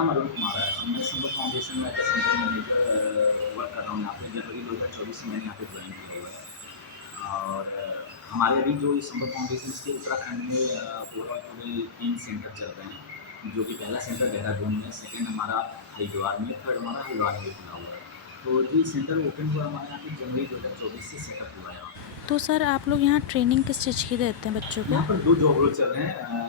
नाम अरुण कुमार है और मैं संभव फाउंडेशन में as a centre manager work कर रहा हूँ यहाँ पे। जनवरी 2024 से मैंने यहाँ पे ज्वाइन किया हुआ है। और हमारे अभी जो संभव फाउंडेशन के उत्तराखंड में ओवरऑल पूरे 3 सेंटर चल रहे हैं, जो कि पहला सेंटर देहरादून में, सेकेंड हमारा हरिद्वार में, थर्ड हमारा हल्द्वानी में खुला हुआ है। तो ये सेंटर ओपन हुआ हमारे यहाँ पे जनवरी 2024 से सेटअप हुआ है यहाँ पे। तो सर आप लोग यहाँ ट्रेनिंग किस चीज़ की देते हैं बच्चों को? यहाँ पर 2 जॉब रोल चल रहे हैं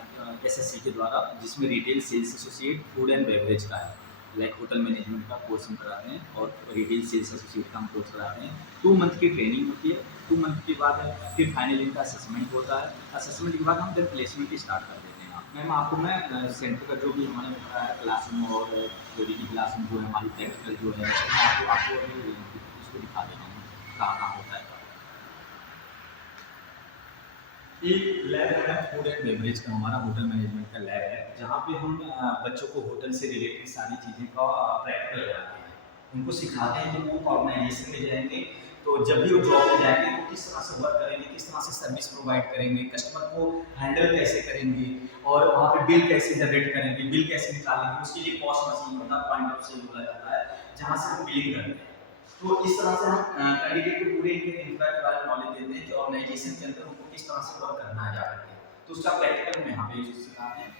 एसएससी के द्वारा, जिसमें retail sales associate food and beverage का है। लाइक होटल मैनेजमेंट का कोर्स हम कराते हैं और रिटेल सेल्स एसोसिएट का हम कोर्स कराते हैं। 2 मंथ की ट्रेनिंग होती है। 2 मंथ के बाद फिर फाइनल इनका असेसमेंट होता है। असेसमेंट के बाद हम फिर प्लेसमेंट स्टार्ट कर देते हैं। मैम आपको मैं सेंटर का जो भी हमारे क्लासरूम और थ्योरी की क्लासरूम जो है, हमारी प्रैक्टिकल जो है, आपको अभी इसको दिखा देता हूँ कहाँ होता है। ये लैब है फूड एंड बेवरेज का, हमारा होटल मैनेजमेंट का लैब है, जहाँ पे हम बच्चों को होटल से रिलेटेड सारी चीज़ें का प्रैक्टिकल कराते हैं। उनको सिखाते हैं कि वो ऑर्गेनाइजेशन में जाएंगे तो जब भी वो जॉब में जाएंगे तो किस तरह से वर्क करेंगे, किस तरह से सर्विस प्रोवाइड करेंगे, कस्टमर को हैंडल कैसे करेंगे और वहाँ पे बिल कैसे जनरेट करेंगे, बिल कैसे निकालेंगे। उसके लिए पॉस मशीन होता है, पॉइंट ऑफ सेल बोला जाता है, जहाँ से हम बिलिंग करते हैं। तो इस तरह से हम कैंडिडेट को पूरे इनके इंफ्रा के बारे में नॉलेज देते हैं कि ऑर्गेनाइजेशन के अंदर उनको किस तरह से वर्क करना है जाकर के। तो उसका प्रैक्टिकल हम यहाँ पे सिखाते हैं।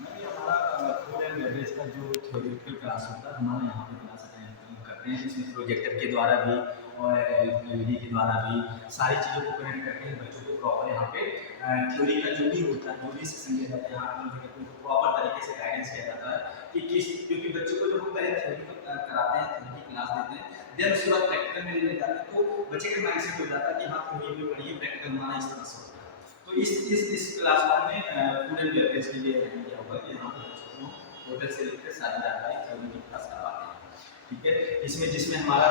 नहीं, हमारा फूड एंड बेवरेज का जो थ्योरेटिकल क्लास होता है, हमारे यहाँ पे क्लास अटेंड करते हैं, जिसमें प्रोजेक्टर के द्वारा भी और एलईडी के द्वारा भी सारी चीज़ों को कनेक्ट करके बच्चों को प्रॉपर यहाँ पे थ्योरी का जो भी होता है, जो भी सेशन दिया जाता है, यहाँ पर उनको प्रॉपर तरीके से गाइडेंस किया जाता है कि किस, क्योंकि बच्चों को जब हम पहले थ्योरी कराते हैं, थ्योरी की क्लास देते हैं, देन उसके बाद प्रैक्टिकल में ले जाते हैं, तो बच्चे का माइंडसेट हो जाता है कि हाँ थ्योरी में पढ़िए, प्रैक्टिकल हमारा इस तरह से होता है। तो इस क्लास में हमने फूड एंड बेवरेज के लिए किया हुआ है। यहाँ पर बच्चों को होटल से लेकर सारी जानकारी थ्योरी की क्लास करवाते हैं। ठीक है, इसमें जिसमें हमारा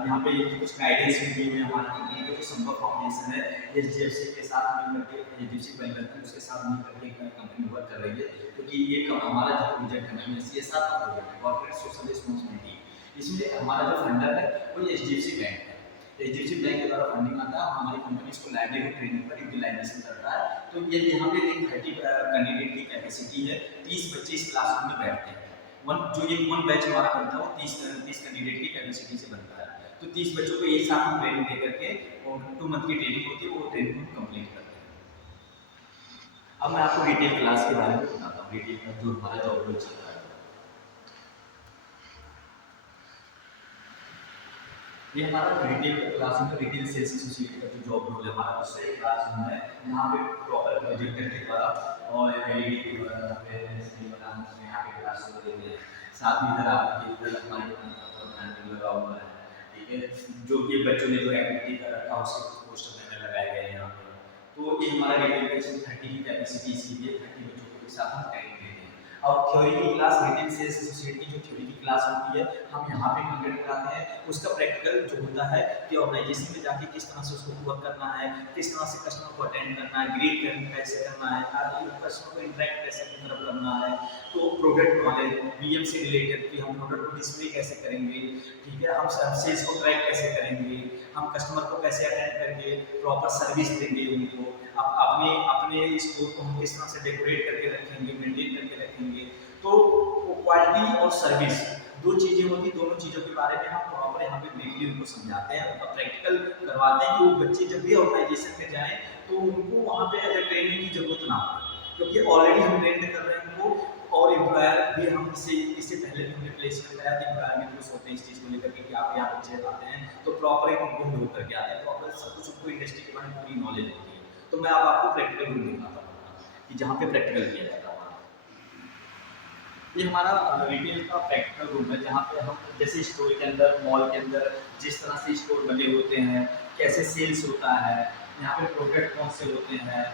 यहाँ पे कुछ गाइडेंस भी दी हुई है हमारी कंपनी का, जो संभव फाउंडेशन है, एचडीएफसी के साथ मिल करके, एचडीएफसी परिवर्तन उसके साथ मिल करके कंपनी वर्क कर रही है, क्योंकि ये हमारा जो प्रोजेक्ट है सीएसआर का प्रोजेक्ट है, कॉर्पोरेट सोशल रिस्पांसिबिलिटी। इसमें हमारा जो फंडर है वो एचडीएफसी बैंक है। एचडीएफसी बैंक के द्वारा फंडिंग आता है, हमारी कंपनी इसको लाइवलीहुड ट्रेनिंग पर यूटिलाइजेशन करता है। तो ये यहाँ पे 30 कैंडिडेट की कैपेसिटी है, 30 बच्चे इस क्लासरूम में बैठते हैं। वन बैच हमारा बनता है वो 30 कैंडिडेट की कैपेसिटी से बनता है। तो 30 बच्चों को एक साथ हम ट्रेनिंग दे करके, और 2 मंथ की ट्रेनिंग होती है, वो ट्रेनिंग हम कंप्लीट करते हैं। अब मैं आपको रिटेल क्लास के बारे में बताता हूँ, रिटेल का जो हमारा जॉब रोल चल रहा है। ये हमारा रिटेल क्लास में रिटेल सेल्स एसोसिएट का जो जॉब रोल है हमारा, उससे एक क्लास है यहाँ पे प्रॉपर प्रोजेक्टर के द्वारा और एलईडी के द्वारा यहाँ पे क्लास को देते हैं। साथ में इधर आपके इधर हमारे ब्रांडिंग लगा हुआ है। ठीक है, जो कि बच्चों ने जो एक्टिविटी कर रखा है उसके पोस्टर में लगाए गए हैं यहाँ पे। तो ये हमारा रिटेल का 30 की कैपेसिटी, इसलिए 30 बच्चों के साथ हम ट्रेनिंग देते हैं। और थ्योरी की क्लास, रिटेल सेल्स एसोसिएट की जो थ्योरी की क्लास होती है, हम यहाँ पे कंडक्ट कराते हैं। उसका प्रैक्टिकल जो होता है कि ऑर्गेनाइजेशन में जाके किस तरह से उसको वर्क करना है, किस तरह से कस्टमर को अटेंड करना है, ग्रीट करना कैसे करना है, आदि कस्टमर को इंटरेक्ट कैसे अपनी तरफ करना है। तो प्रोडक्ट नॉलेज, बीएम से रिलेटेड कि हम प्रोडक्ट को डिस्प्ले कैसे करेंगे, ठीक है, हम सेल्स को ट्रैक कैसे करेंगे, हम कस्टमर को कैसे अटेंड करेंगे, प्रॉपर सर्विस देंगे उनको, अपने अपने स्टोर को हम किस तरह से डेकोरेट करके रखेंगे, मेंटेन करके रखेंगे। तो क्वालिटी और सर्विस 2 चीज़ें होती, दोनों चीज़ों के बारे में हम प्रॉपर यहाँ पे ब्रीफली उनको समझाते हैं, उनका प्रैक्टिकल करवाते हैं कि वो बच्चे जब भी ऑर्गेनाइजेशन में जाएँ तो उनको वहाँ पे ट्रेनिंग की जरूरत ना हो, क्योंकि ऑलरेडी हम ट्रेंड कर रहे हैं उनको। और एम्प्लॉयर भी हम इससे पहले भी हमने प्लेसमेंट कराया, तो एम्प्लॉयर भी खुश होते हैं इस चीज़ को लेकर के कि आप यहाँ बच्चे आते हैं तो प्रॉपर एक उनको होल्ड करके आते हैं, प्रॉपर सब कुछ उनको इंडस्ट्री के बारे में पूरी नॉलेज होती है। तो मैं अब आपको प्रैक्टिकल रूम दिखाता हूँ कि जहाँ पे प्रैक्टिकल किया जाता है। ये हमारा रिटेल का प्रैक्टिकल रूम है, जहाँ पे हम जैसे स्टोर के अंदर, मॉल के अंदर जिस तरह से स्टोर बने होते हैं, कैसे सेल्स होता है, यहाँ पे प्रोडक्ट कौन से होते हैं,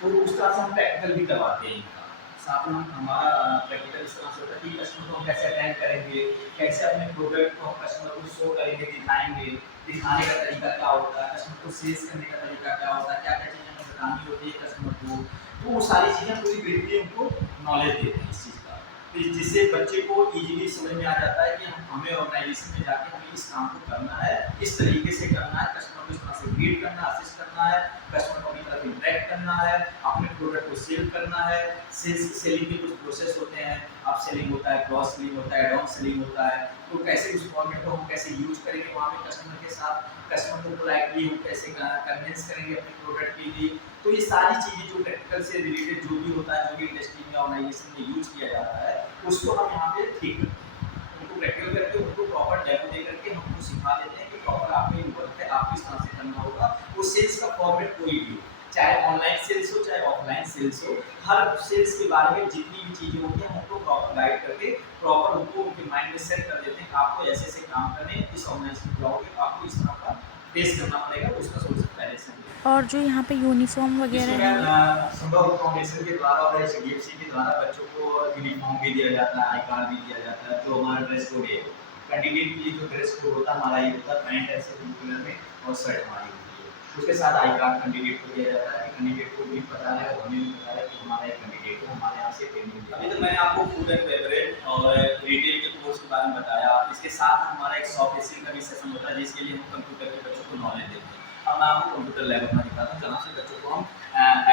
तो उस तरह से हम प्रैक्टिकल भी करवाते हैं इनका। साथ में हमारा प्रैक्टिकल इस तरह से होता है कि कस्टमर को हम कैसे अटेंड करेंगे, कैसे अपने प्रोडक्ट को हम कस्टमर को शो करेंगे, दिखाएंगे, दिखाने का तरीका क्या होता है, कस्टमर को सेल्स करने का तरीका क्या होता है, क्या क्या चीज़ें हमें बतानी होती है कस्टमर को। तो वो सारी चीज़ें पूरी ब्रीफली उनको नॉलेज देते हैं इस चीज़ का। जिससे बच्चे को इजीली समझ में आ जाता है कि हमें ऑर्गेनाइजेशन में जाके हमें इस काम को करना है, इस तरीके से करना है, कस्टमर को इस तरह से ग्रीट करना है, असिस्ट करना है, कस्टमर को अपनी तरफ इंटरेक्ट करना है, अपने प्रोडक्ट को सेल करना है। सेलिंग के कुछ प्रोसेस होते हैं, अप सेलिंग होता है, क्रॉस सेलिंग होता है, एड ऑन सेलिंग होता है। तो कैसे उस फॉर्मेट को हम कैसे यूज करेंगे वहाँ पे कस्टमर के साथ, कस्टमर को पोलाइटली हम कैसे कन्विंस करेंगे अपने प्रोडक्ट के लिए। तो ये सारी चीज़ें जो टेक्निकल से रिलेटेड जो भी होता है, जो भी इंडस्ट्री में ऑर्गेनाइजेशन में यूज किया जाता है, उसको हम यहाँ पे ठीक करते हैं। उनको प्रैक्टिकल करके उनको प्रॉपर डेमो दे करके हम उनको सिखा देते हैं कि प्रॉपर आपका ये वर्क है, आपको इस तरह से करना होगा। वो सेल्स का फॉर्मेट कोई भी हो, चाहे ऑनलाइन सेल्स हो चाहे ऑफलाइन सेल्स हो, हर सेल्स के बारे में जितनी भी चीज़ें होती हैं हम उनको प्रॉपर गाइड करके प्रॉपर उनको उनके माइंड में सेट कर देते हैं कि आपको ऐसे ऐसे काम करने हैं, इस ऑर्गेनाइजेशन में जाओगे तो आपको इस तरह का फेस करना पड़ेगा, तो उसका सोल्यूशन पहले से और जो यहाँ पे यूनिफॉर्म वगैरह है, संभव फाउंडेशन के द्वारा और एचडीएफसी के द्वारा बच्चों को यूनिफॉर्म भी दिया जाता है, आई कार्ड भी दिया जाता है। जो हमारा ड्रेस कोड है, कैंडिडेट के लिए जो ड्रेस कोड होता है हमारा ये होता है, पैंट ऐसे ब्लू कलर में और शर्ट हमारी होती है। उसके साथ आई कार्ड कैंडिडेट को दिया जाता है कि कैंडिडेट को भी पता है और हमें भी पता है कि हमारा एक कैंडिडेट है, हमारे यहाँ से ट्रेनिंग। अभी तो मैंने आपको फूड एंड बेवरेज और रिटेल के कोर्स के बारे में बताया। इसके साथ हमारा एक सॉफ्ट स्किल का भी सेशन होता है जिसके लिए हम कंप्यूटर के बच्चों को नॉलेज देते हैं। अब मैं आपको कंप्यूटर लैब अपना दिखाता हूँ जहाँ से बच्चों को हम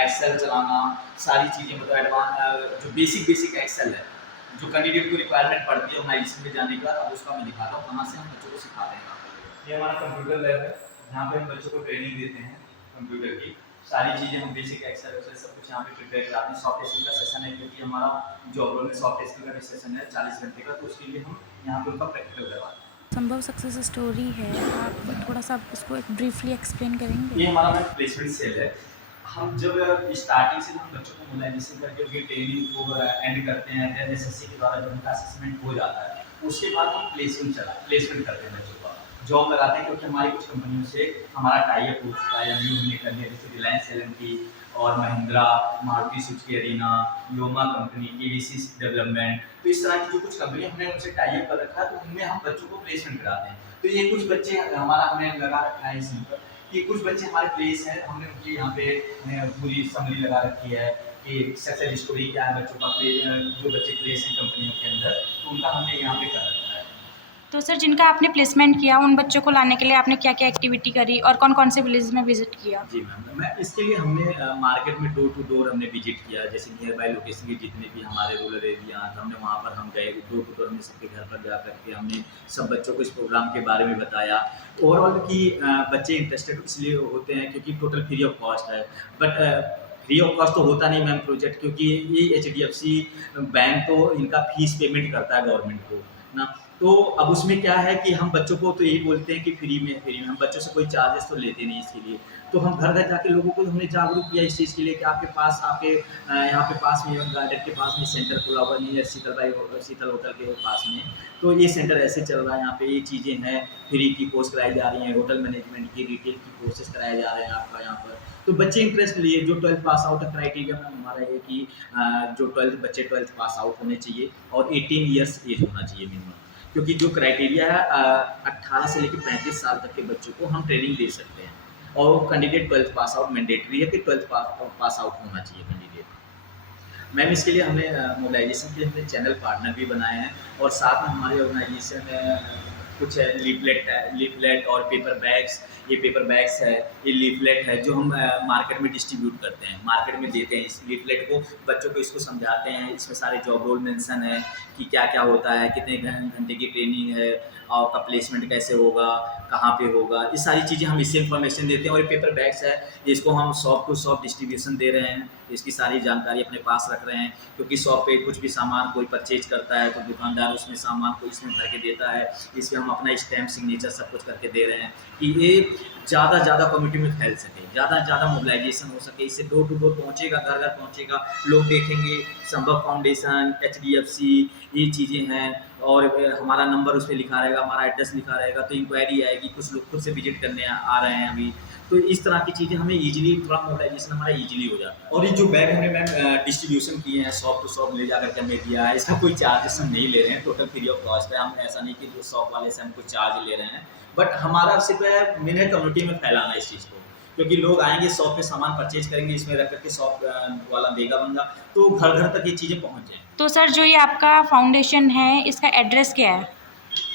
एक्सेल चलाना, सारी चीज़ें मतलब एडवांस जो बेसिक एक्सेल है जो कैंडिडेट को रिक्वायरमेंट पड़ती है ऑर्गेनाइजेशन में जाने के बाद, अब उसका मैं दिखाता हूँ कहाँ से हम बच्चों को सिखाते हैं। ये हमारा कंप्यूटर लैब है जहाँ पे हम बच्चों को ट्रेनिंग देते हैं कंप्यूटर की। सारी चीज़ें हम बेसिक एक्सेल सब कुछ यहाँ पे प्रिपेयर कराते हैं। सॉफ्ट स्किल का सेशन है क्योंकि हमारा जॉब रोल में सॉफ्ट स्किल का भी सेशन है 40 घंटे का, तो उसके लिए हम यहाँ पे उनका प्रैक्टिकल करवाते हैं। संभव सक्सेस स्टोरी है, आप थोड़ा सा इसको एक ब्रीफली एक्सप्लेन करेंगे? ये हमारा प्लेसमेंट सेल है। हम जब स्टार्टिंग से हम बच्चों को मोबाइलाइजेशन करके उनकी ट्रेनिंग को एंड करते हैं, देन एसएससी के द्वारा जब उनका असेसमेंट हो जाता है उसके बाद हम प्लेसमेंट करते हैं बच्चों का, जॉब लगाते हैं। क्योंकि हमारी कुछ कंपनियों से हमारा टाई अप हो चुका है, एमयू हमने कर लिया, जैसे रिलायंस एलएनटी और महिंद्रा, मारुति सुजुकी अरीना, योमा कंपनी, एबीसी डेवलपमेंट। तो इस तरह की जो कुछ कंपनी हमने उनसे टाई अप कर रखा है, तो उनमें हम बच्चों को प्लेसमेंट कराते हैं। तो ये कुछ बच्चे हमारा हमने लगा रखा है इसमें पर कि कुछ बच्चे हमारे प्लेस हैं, हमने उनकी यहाँ पे पूरी समरी लगा रखी है कि सक्सेस स्टोरी क्या है बच्चों का, जो बच्चे प्लेस हैं कंपनियों के अंदर, तो उनका हमने यहाँ पे कर रखा है। तो सर जिनका आपने प्लेसमेंट किया उन बच्चों को लाने के लिए आपने क्या क्या एक्टिविटी करी और कौन कौन से विलेज में विजिट किया? जी मैम, मैं इसके लिए हमने मार्केट में डोर टू डोर हमने विजिट किया, जैसे नियर बाय लोकेशन के जितने भी हमारे रूरल एरिया हैं हमने वहाँ पर हम गए, डोर टू डोर हमने सबके घर पर जा करके हमने सब बच्चों को इस प्रोग्राम के बारे में बताया। ओवरऑल कि बच्चे इंटरेस्टेड इसलिए होते हैं क्योंकि टोटल फ्री ऑफ कॉस्ट है, बट फ्री ऑफ कॉस्ट तो होता नहीं मैम प्रोजेक्ट, क्योंकि ये एचडीएफसी बैंक तो इनका फीस पेमेंट करता है गवर्नमेंट को ना। तो अब उसमें क्या है कि हम बच्चों को तो यही बोलते हैं कि फ्री में हम बच्चों से कोई चार्जेस तो लेते नहीं इसके लिए। तो हम घर घर जाके लोगों को हमने जागरूक किया इस चीज़ के लिए कि आपके पास आपके यहाँ पे पास में गार्डन के पास में सेंटर खुला हुआ नहीं है, शीतल होटल के पास में, तो ये सेंटर ऐसे चल रहा है, यहाँ पे ये चीज़ें हैं, फ्री की कोर्स कराई जा रही हैं, होटल मैनेजमेंट की, रिटेल की कोर्सेज कराए जा रहे हैं आपका यहाँ पर। तो बच्चे इंटरेस्ट लिए, जो 12th पास आउट है, क्राइटेरिया में हमारा ये कि जो बच्चे 12th पास आउट होने चाहिए और 18 ईयर्स एज होना चाहिए मिनिमम, क्योंकि जो क्राइटेरिया है 18 से लेकर 35 साल तक के बच्चों को हम ट्रेनिंग दे सकते हैं, और candidate 12th pass out mandatory है कि 12th पास आउट होना चाहिए कैंडिडेट। मैम इसके लिए हमने मोबिलाइजेशन के लिए हमने चैनल पार्टनर भी बनाए हैं, और साथ में हमारे ऑर्गेनाइजेशन कुछ लीफलेट और पेपर बैग्स, ये पेपर बैग्स है, ये लीफलेट है जो हम मार्केट में डिस्ट्रीब्यूट करते हैं, मार्केट में देते हैं। इस लीफलेट को बच्चों को इसको समझाते हैं, इसमें सारे जॉब रोल मेंशन है कि क्या क्या होता है, कितने घंटे की ट्रेनिंग है, और का प्लेसमेंट कैसे होगा, कहाँ पे होगा, ये सारी चीज़ें हम इससे इन्फॉर्मेशन देते हैं। और ये पेपर बैग्स है, इसको हम शॉप टू शॉप डिस्ट्रीब्यूशन दे रहे हैं, इसकी सारी जानकारी अपने पास रख रहे हैं, क्योंकि शॉप पे कुछ भी सामान कोई परचेज करता है तो दुकानदार उसमें सामान को इसमें भर के देता है, इसमें हम अपना स्टैम्प सिग्नेचर सब कुछ करके दे रहे हैं कि ये ज़्यादा कम्युनिटी में फैल सके, ज़्यादा मोबिलाइजेशन हो सके, इससे डोर टू डोर पहुँचेगा, घर घर पहुँचेगा, लोग देखेंगे संभव फाउंडेशन, एचडीएफसी, ये चीज़ें हैं, और हमारा नंबर उस पर लिखा रहेगा, हमारा एड्रेस लिखा रहेगा, तो इंक्वायरी आएगी, कुछ लोग खुद से विजिट करने आ रहे हैं अभी। तो इस तरह की चीज़ें हमें ईजिली, थोड़ा मोबिलाइजेशन हमारा ईजिली हो जाता है। और ये जो बैग हमने मैम डिस्ट्रीब्यूशन किए हैं, शॉप टू शॉप ले जा करके हमें दिया है, इसका कोई चार्जेस हम नहीं ले रहे हैं, टोटल फ्री ऑफ कॉस्ट है। हम ऐसा नहीं कि जो शॉप वाले से हम कुछ चार्ज ले रहे हैं, बट हमारा सिर्फ मेन है कम्युनिटी में फैलाना इस चीज़ को, क्योंकि लोग आएंगे शॉप पे सामान परचेज करेंगे, इसमें रख करके शॉप वाला देगा बंदा, तो घर घर तक ये चीज़ें पहुँच जाएंगी। तो सर जो ये आपका फाउंडेशन है इसका एड्रेस क्या है?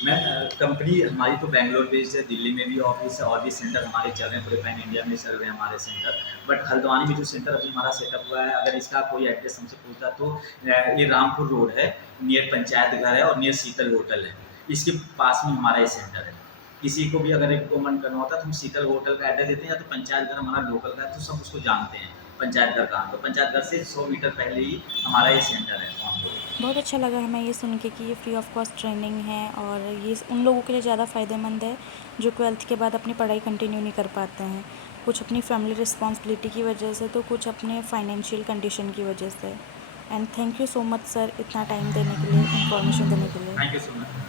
मैं कंपनी हमारी तो बैंगलोर बेस्ड है, दिल्ली में भी ऑफिस है और भी सेंटर हमारे चल रहे हैं, पूरे पैन इंडिया में चल रहे हैं हमारे सेंटर। बट हल्द्वानी में जो सेंटर अभी हमारा सेटअप हुआ है, अगर इसका कोई एड्रेस हमसे पूछता तो ये रामपुर रोड है, नियर पंचायत घर है और नियर शीतल होटल है, इसके पास में हमारा ये सेंटर है। किसी को भी अगर रिकमेंड करना होता है तो हम शीतल होटल का एड्रेस देते हैं, या तो पंचायत घर हमारा लोकल का है तो सब उसको जानते हैं पंचायत घर का, तो पंचायत घर से 100 मीटर पहले ही हमारा ये सेंटर है। बहुत अच्छा लगा हमें ये सुन के कि ये फ्री ऑफ कॉस्ट ट्रेनिंग है और ये उन लोगों के लिए ज़्यादा फ़ायदेमंद है जो 12th के बाद अपनी पढ़ाई कंटिन्यू नहीं कर पाते हैं, कुछ अपनी फैमिली रिस्पॉन्सिबिलिटी की वजह से तो कुछ अपने फाइनेंशियल कंडीशन की वजह से। And thank you so much sir इतना टाइम देने के लिए, इन्फॉर्मेशन देने के लिए। Thank you so much.